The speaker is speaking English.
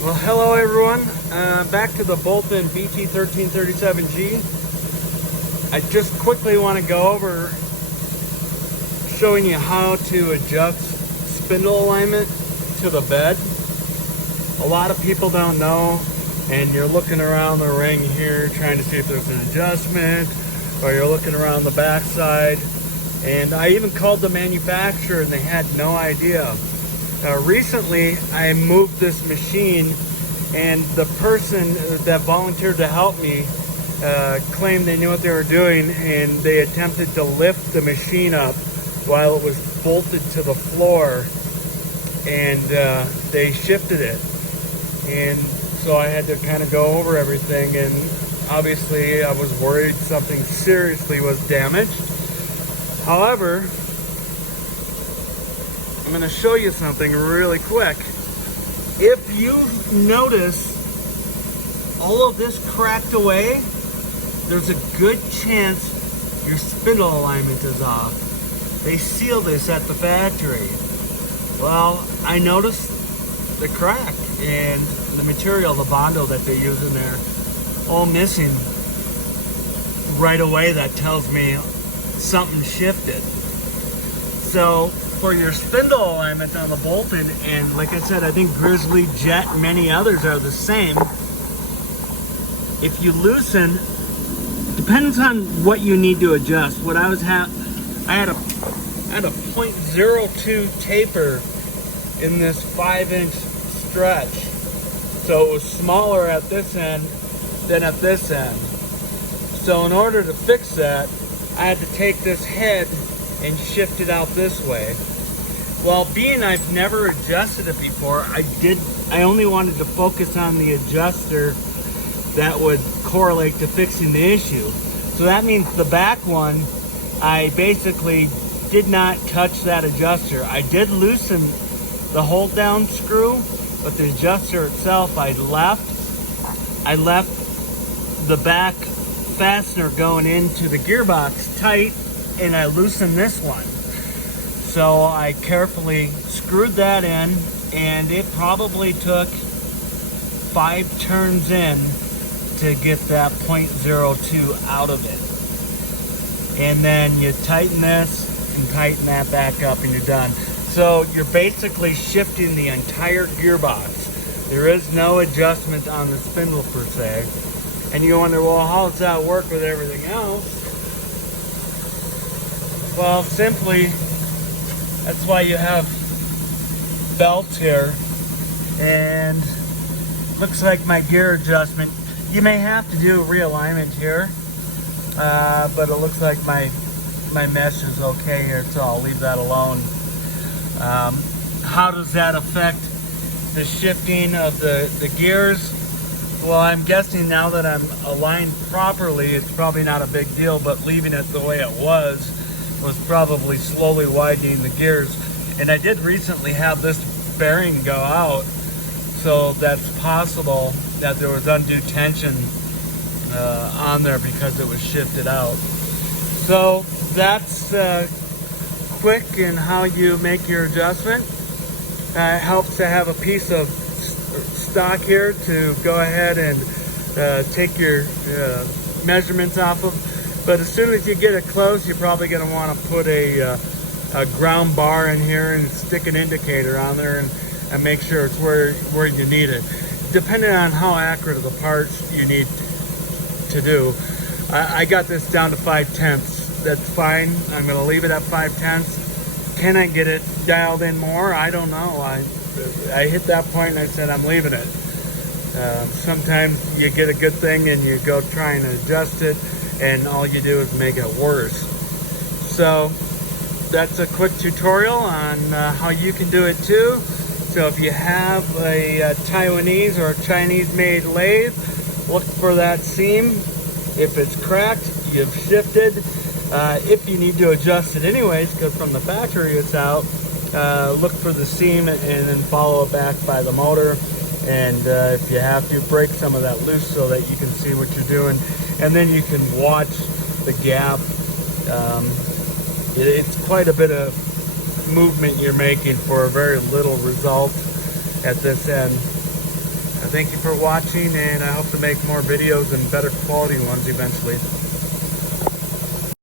Well, hello everyone. Back to the Bolton BT1337G. I just quickly want to go over showing you how to adjust spindle alignment to the bed. A lot of people don't know, and you're looking around the ring here trying to see if there's an adjustment, or you're looking around the backside. And I even called the manufacturer and they had no idea. Recently, I moved this machine, and the person that volunteered to help me claimed they knew what they were doing, and they attempted to lift the machine up while it was bolted to the floor, and they shifted it. And so I had to kind of go over everything, and obviously I was worried something seriously was damaged. However, I'm going to show you something really quick. If you notice all of this cracked away, there's a good chance your spindle alignment is off. They seal this at the factory. Well, I noticed the crack and the material, the Bondo that they use in there, all missing. Right away, that tells me something shifted. So for your spindle alignment on the Bolton, and like I said, I think Grizzly, Jet, and many others are the same. If you loosen, depends on what you need to adjust. What I had a 0.02 taper in this 5-inch stretch, so it was smaller at this end than at this end. So in order to fix that, I had to take this head and shift it out this way. Well, being I've never adjusted it before, I only wanted to focus on the adjuster that would correlate to fixing the issue. So that means the back one, I basically did not touch that adjuster. I did loosen the hold down screw, but the adjuster itself I left the back fastener going into the gearbox tight, and I loosened this one. So I carefully screwed that in, and it probably took 5 turns in to get that 0.02 out of it. And then you tighten this and tighten that back up, and you're done. So you're basically shifting the entire gearbox. There is no adjustment on the spindle per se. And you wonder, well, how does that work with everything else? Well, simply, that's why you have belts here. And looks like my gear adjustment, you may have to do a realignment here, but it looks like my mesh is okay here, so I'll leave that alone. How does that affect the shifting of the gears? Well, I'm guessing now that I'm aligned properly, it's probably not a big deal, but leaving it the way it was probably slowly widening the gears. And I did recently have this bearing go out, so that's possible that there was undue tension on there because it was shifted out. So that's quick in how you make your adjustment. It helps to have a piece of stock here to go ahead and take your measurements off of. But as soon as you get it close, you're probably going to want to put a ground bar in here and stick an indicator on there and make sure it's where you need it, depending on how accurate of the parts you need to do. I got this down to 5/10. That's fine. I'm going to leave it at 5/10. Can I get it dialed in more? I don't know. I hit that point and I said I'm leaving it. Sometimes you get a good thing and you go try and adjust it, and all you do is make it worse. So that's a quick tutorial on how you can do it too. So if you have a Taiwanese or a Chinese made lathe, look for that seam. If it's cracked, you've shifted. If you need to adjust it anyways, because from the factory it's out, look for the seam and then follow it back by the motor. And if you have to, break some of that loose so that you can see what you're doing. And then you can watch the gap. It's quite a bit of movement you're making for a very little result at this end. Thank you for watching, and I hope to make more videos and better quality ones eventually.